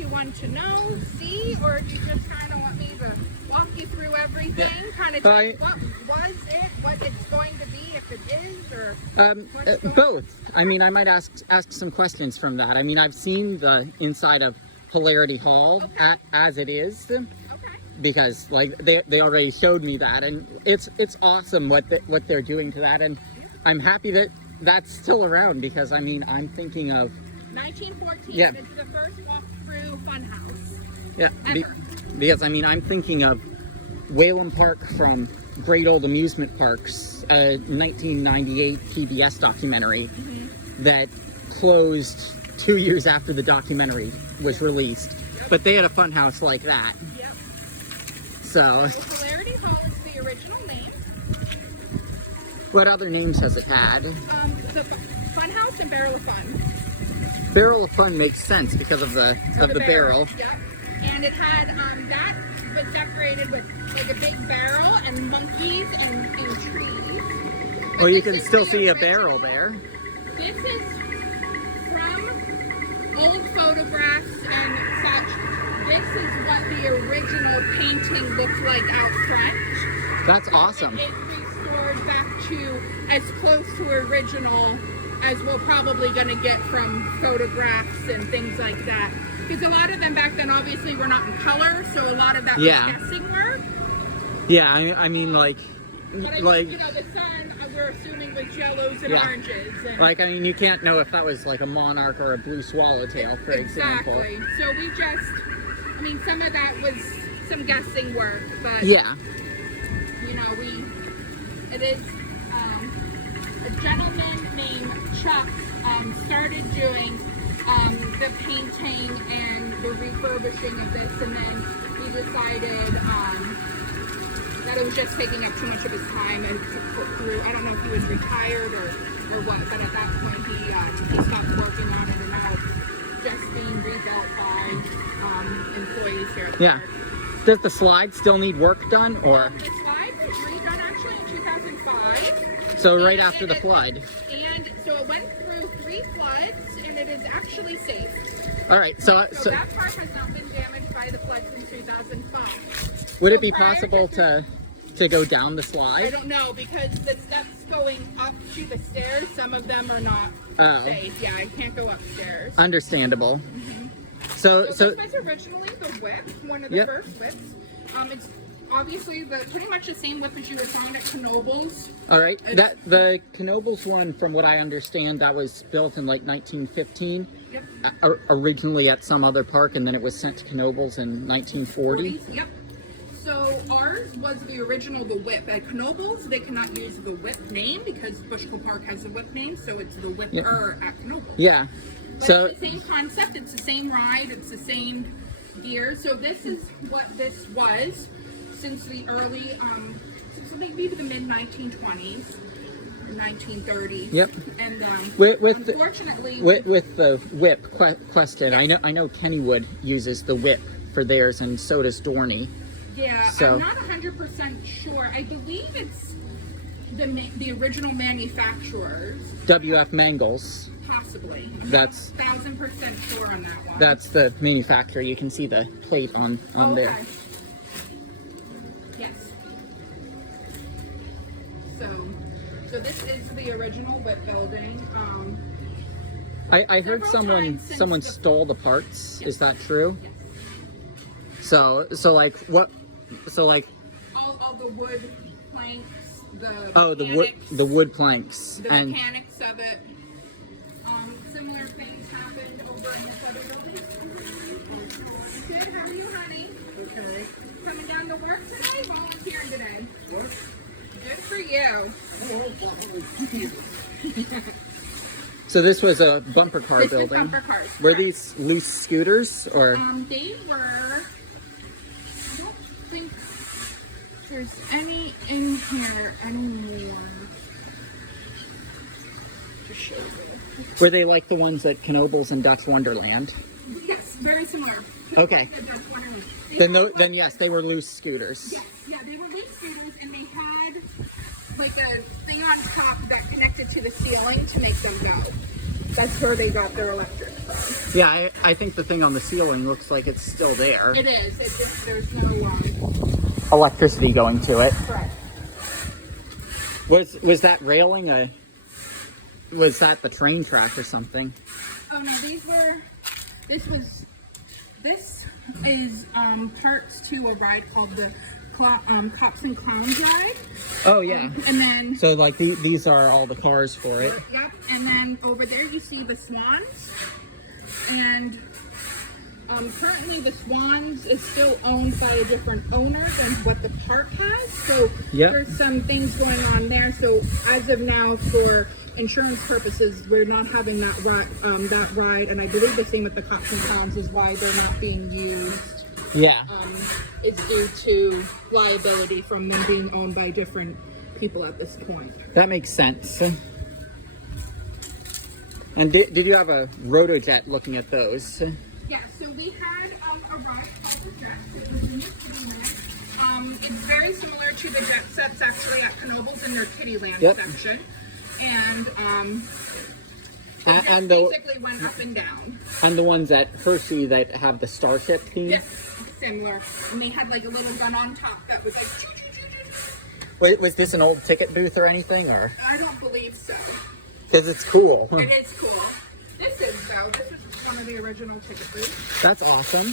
you want to know, see, or do you just kind of want me to walk you through everything? Kind of tell you what was it, what it's going to be, if it is, or both. I mean, I might ask some questions from that. I mean, I've seen the inside of Polarity Hall as it is. Because like they already showed me that, and it's awesome what they're doing to that, and I'm happy that that's still around, because I mean, I'm thinking of 1914. Yeah. It's the first walk-through funhouse. Yeah, because I mean, I'm thinking of Whalen Park from Great Old Amusement Parks, 1998 PBS documentary that closed 2 years after the documentary was released. But they had a funhouse like that. Yep. So Polarity Hall is the original name. What other names has it had? The Funhouse and Barrel of Fun. Barrel of Fun makes sense because of the barrel. Yep. And it had that was decorated with like a big barrel and monkeys and trees. Well, you can still see a barrel there. This is from old photographs and such. This is what the original painting looked like out front. That's awesome. It restored back to as close to original as we're probably going to get from photographs and things like that. Because a lot of them back then obviously were not in color, so a lot of that was guessing work. Yeah, I mean, like, but I mean, you know, the sun, we're assuming was yellows and oranges. And like, I mean, you can't know if that was like a monarch or a blue swallowtail, for example. Exactly. So we just, I mean, some of that was some guessing work, but you know, it is a gentleman named Chuck started doing the painting and the refurbishing of this, and then he decided that it was just taking up too much of his time and to put through. I don't know if he was retired or what, but at that point he stopped working on it, and now it's just being rebuilt by employees here at the park. Does the slide still need work done, or? The slide was redone actually in 2005. So right after the flood. And so it went through 3 floods, and it is actually safe. All right, so that part has not been damaged by the floods in 2005. Would it be possible to go down the slide? I don't know, because the steps going up to the stairs, some of them are not safe. Yeah, I can't go upstairs. Understandable. So this was originally the whip, one of the first whips. It's obviously pretty much the same whip as you would find at Knoebels. All right, the Knoebels one, from what I understand, that was built in like 1915. Yep. Originally at some other park, and then it was sent to Knoebels in 1940. 40s, yep. So ours was the original, the whip. At Knoebels, they cannot use the whip name because Bushkill Park has a whip name, so it's the whipper at Knoebels. Yeah. But So it's the same concept, it's the same ride, it's the same gear. So this is what this was since the early, since maybe the mid-1920s. 1930s. Yep. And unfortunately, with the whip question, I know Kennywood uses the whip for theirs, and so does Dorney. Yeah, so I'm not 100% sure. I believe it's the original manufacturers. W.F. Mangels. Possibly. That's 1,000% sure on that one. That's the manufacturer. You can see the plate on there. Yes. So this is the original whip building. I heard someone stole the parts. Yes. Is that true? Yes. So like what? So like all the wood planks. The wood planks. The mechanics of it. Similar things happened over in this other building. Good. How are you, honey? Okay. Coming down to work today? Volunteering today? What? Good for you. So this was a bumper car building. This was bumper cars. Were these loose scooters, or? They were. I don't think there's any in here anymore. To show you. Were they like the ones at Knoebels and Dutch Wonderland? Yes, very similar. Okay. Then yes, they were loose scooters. Yes, yeah, they were loose scooters, and they had like a thing on top that connected to the ceiling to make them go. That's where they got their electric from. Yeah, I think the thing on the ceiling looks like it's still there. It is. It's just there's no Electricity going to it. correct. Was that railing was that the train track or something? Oh no, this is parts to a ride called the Cops and Clowns ride. Oh yeah. And then So like these are all the cars for it. yep, and then over there you see the Swans. And currently the Swans is still owned by a different owner than what the park has. So Yep. there's some things going on there. So as of now, for insurance purposes, we're not having that ride. And I believe the same with the Cops and Clowns is why they're not being used. Yeah. Is due to liability from them being owned by different people at this point. That makes sense. And did you have a rotojet looking at those? Yeah, so we had a ride called the Jet. It was in the Kittyland. It's very similar to the Jet sets actually at Knoebels in their Kittyland Yep. section. And And basically went up and down. And the ones at Hershey that have the starship theme? Yes, similar. And they had like a little gun on top that was like, choo, choo, choo, choo. Wait, was this an old ticket booth or anything, or? I don't believe so. Because it's cool. It is cool. This is though. This is one of the original ticket booths. That's awesome.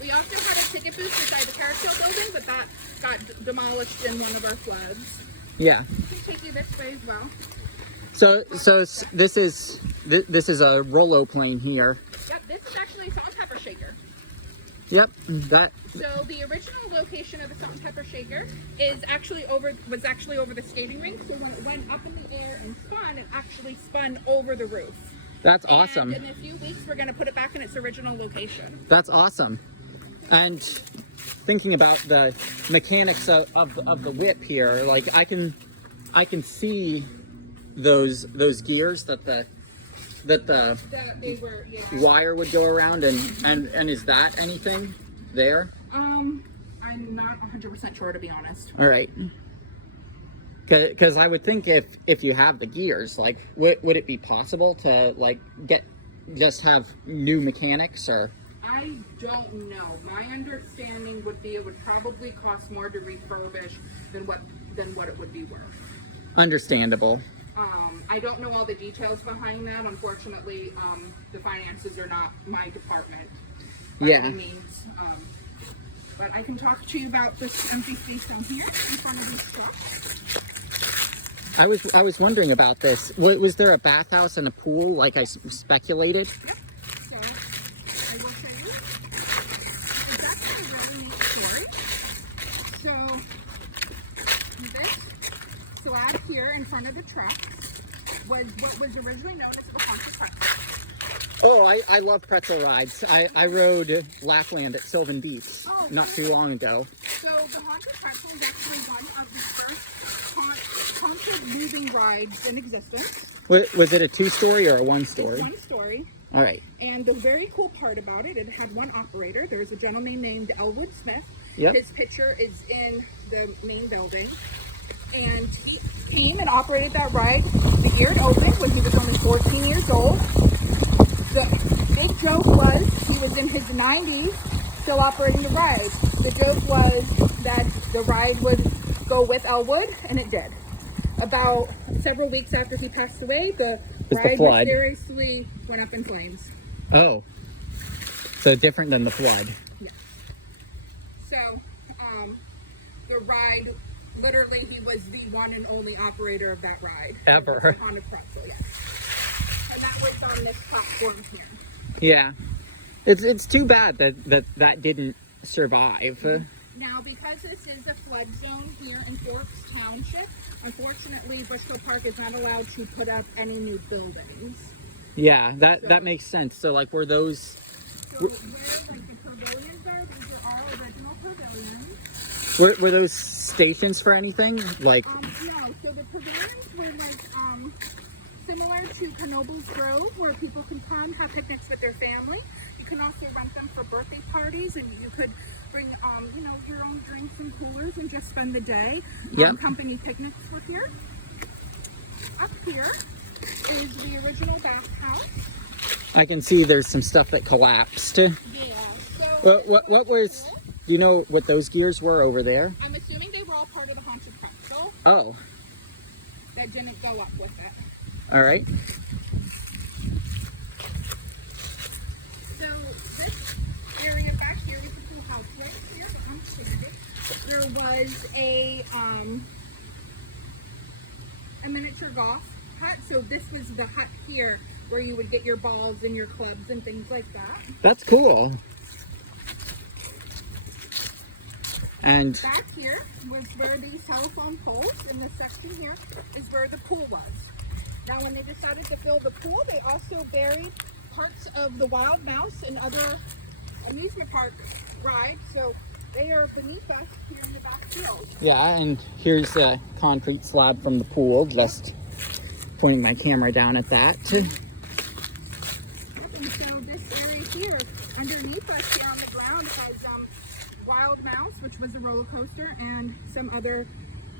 We also had a ticket booth beside the Carousel building, but that got demolished in one of our floods. Yeah. We can take you this way as well. This is a Rollo plane here. Yep, this is actually a salt and pepper shaker. Yep, that. So the original location of the salt and pepper shaker was actually over the skating rink. So when it went up in the air and spun, it actually spun over the roof. That's awesome. And in a few weeks, we're going to put it back in its original location. That's awesome. And thinking about the mechanics of the whip here, like I can see those gears that the wire would go around, and is that anything there? I'm not 100% sure, to be honest. All right. Because I would think if you have the gears, like would it be possible to like just have new mechanics, or? I don't know. My understanding would be it would probably cost more to refurbish than what it would be worth. Understandable. I don't know all the details behind that. Unfortunately, the finances are not my department by any means. But I can talk to you about this empty space down here in front of these trucks. I was wondering about this. Was there a bathhouse and a pool, like I speculated? Yep. So I will show you. It's actually a really neat story. So this slab here in front of the trucks was what was originally known as the haunted pretzel. Oh, I love pretzel rides. I rode Lapland at Sylvan Beach not too long ago. So the haunted pretzel is actually one of the first haunted moving rides in existence. Was it a 2-story or a 1-story? It's 1 story. All right. And the very cool part about it, it had one operator. There's a gentleman named Elwood Smith. Yep. His picture is in the main building. And he came and operated that ride the year it opened when he was only 14 years old. The big joke was he was in his 90s still operating the ride. The joke was that the ride would go with Elwood, and it did. About several weeks after he passed away, the ride mysteriously went up in flames. Oh. So different than the flood. Yeah. So, the ride, literally, he was the one and only operator of that ride. Ever. On a pretzel, yes. And that was on this platform here. Yeah. It's too bad that didn't survive. Now, because this is a flood zone here in Forks Township, unfortunately, Bushkill Park is not allowed to put up any new buildings. Yeah, that makes sense. So, like, were those... So, where, like, the pavilions are, these are all original pavilions. Were those stations for anything? Like... No, so the pavilions were, like, similar to Knoebels Grove, where people can come have picnics with their family. You can also rent them for birthday parties, and you could bring, your own drinks and coolers and just spend the day. Yep. Company picnics were here. Up here, is the original bathhouse. I can see there's some stuff that collapsed. Yeah. So What was? Do you know what those gears were over there? I'm assuming they were all part of the haunted pretzel. Oh. That didn't go up with it. All right. So this area back here is the pool house. Right here, but unpainted, there was a miniature golf hut. So this was the hut here where you would get your balls and your clubs and things like that. That's cool. And back here was where these telephone poles, in this section here is where the pool was. Now when they decided to fill the pool, they also buried parts of the Wild Mouse and other amusement park rides. So they are beneath us here in the back field. yeah, and here's a concrete slab from the pool. Just pointing my camera down at that. And so this area here, underneath us here on the ground, has Wild Mouse, which was a roller coaster, and some other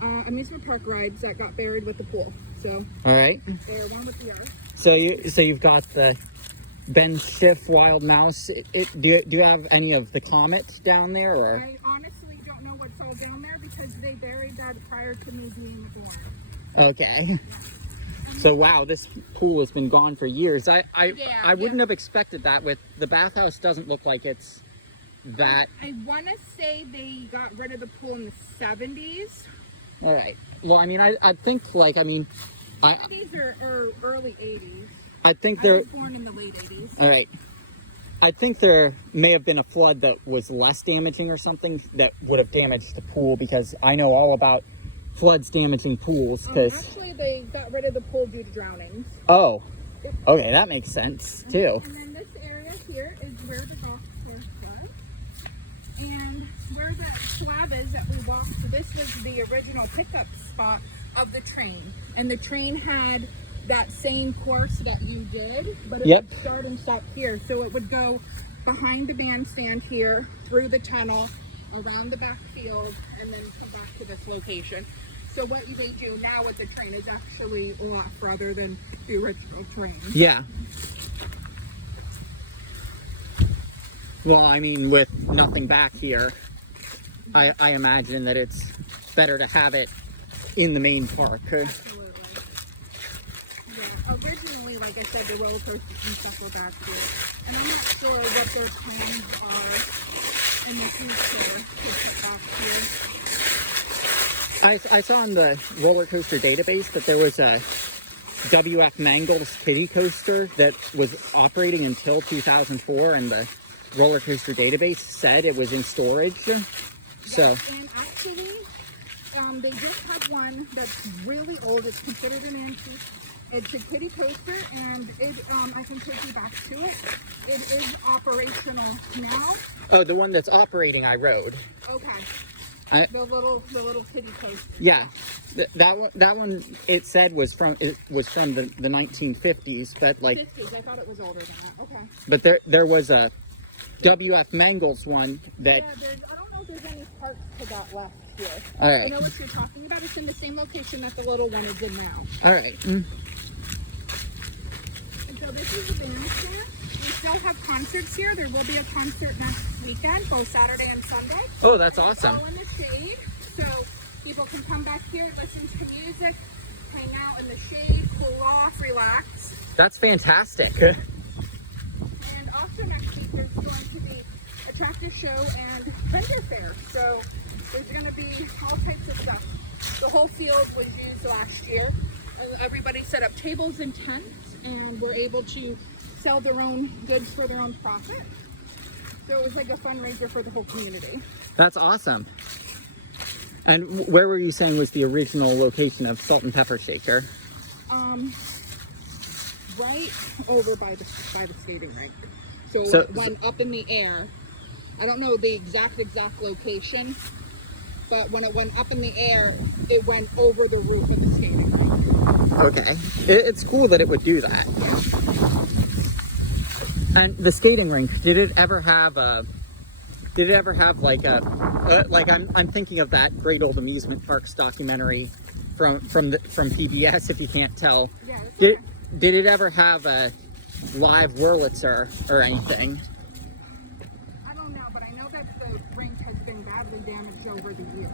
amusement park rides that got buried with the pool. So All right. they're one with the other. So you've got the Ben Schiff Wild Mouse. Do you have any of the Comet down there, or? I honestly don't know what's all down there because they buried that prior to me being born. Okay. So wow, this pool has been gone for years. I wouldn't have expected that. With the bathhouse, doesn't look like it's that. I want to say they got rid of the pool in the 70s. All right. Well, I mean, I think like, I mean, 70s or early 80s. I think I there. was born in the late 80s. All right. I think there may have been a flood that was less damaging or something that would have damaged the pool, because I know all about floods damaging pools. Because actually, they got rid of the pool due to drownings. oh, okay, that makes sense too. And then this area here is where the golf course was. And where the slab is that we walked, this was the original pickup spot of the train. And the train had that same course that you did, but it would start and stop here. So it would go behind the bandstand here, through the tunnel, around the back field, and then come back to this location. So what they do now with the train is actually a lot further than the original train. Yeah. Well, I mean, with nothing back here, I imagine that it's better to have it in the main park. Absolutely. Yeah. Originally, like I said, the roller coasters and stuff were back here. And I'm not sure what their plans are in the future to put back here. I saw on the roller coaster database that there was a W.F. Mangels kiddie coaster that was operating until 2004, and the roller coaster database said it was in storage. So, and actually, they just have one that's really old. It's considered an antique. It's a kiddie coaster, and it, I can take you back to it. It is operational now. oh, the one that's operating I rode. Okay. The little kiddie coaster. Yeah, that one it said was from the 1950s, but like 50s. I thought it was older than that. Okay. but there was a W.F. Mangels one that. Yeah, I don't know if there's any parts to that left here. All right. I know what you're talking about. It's in the same location that the little one is in now. All right. And so this is the bandstand. We still have concerts here. There will be a concert next weekend, both Saturday and Sunday. Oh, that's awesome. All in the shade. So people can come back here, listen to music, hang out in the shade, cool off, relax. That's fantastic. And also next week there's going to be a tractor show and vendor fair. So there's going to be all types of stuff. The whole field was used last year. Everybody set up tables and tents and were able to sell their own goods for their own profit. So it was like a fundraiser for the whole community. That's awesome. And where were you saying was the original location of Salt and Pepper Shaker? Right over by the skating rink. So it went up in the air. I don't know the exact location, but when it went up in the air, it went over the roof of the skating rink. Okay. It's cool that it would do that. Yeah. And the skating rink, did it ever have like I'm thinking of that Great Old Amusement Parks documentary from PBS, if you can't tell. Yeah, it's Did it ever have a live Wurlitzer or anything? I don't know, but I know that the rink has been badly damaged over the years.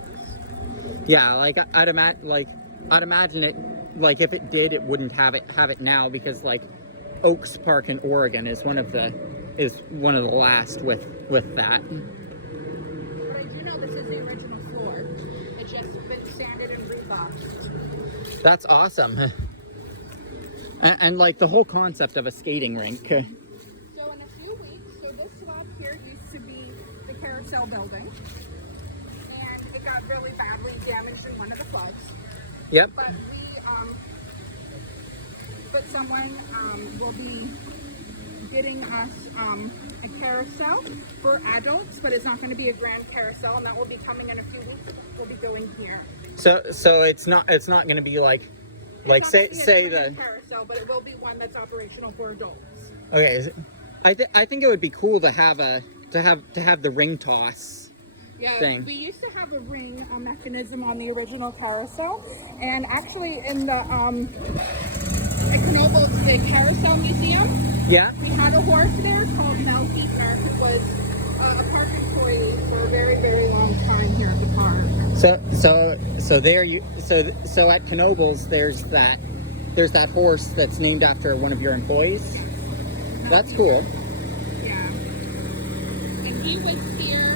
Yeah, like I'd imagine it. Like if it did, it wouldn't have it now because like Oaks Park in Oregon is one of the last with that. But I do know this is the original floor. It's just been sanded and reboxed. That's awesome. And like the whole concept of a skating rink. So in a few weeks, so this slab here used to be the Carousel building, and it got really badly damaged in one of the floods. Yep. But someone will be getting us a carousel for adults, but it's not going to be a grand carousel, and that will be coming in a few weeks. We'll be going here. So it's not going to be like say the carousel, but it will be one that's operational for adults. Okay, I think it would be cool to have the ring toss. Yeah, thing. We used to have a ring mechanism on the original carousel, and actually in the at Knoebels, the Carousel Museum, Yeah. we had a horse there called Mel Heatner, who was a park employee for a very, very long time here at the park. So at Knoebels there's that horse that's named after one of your employees. That's cool. Yeah. And he was here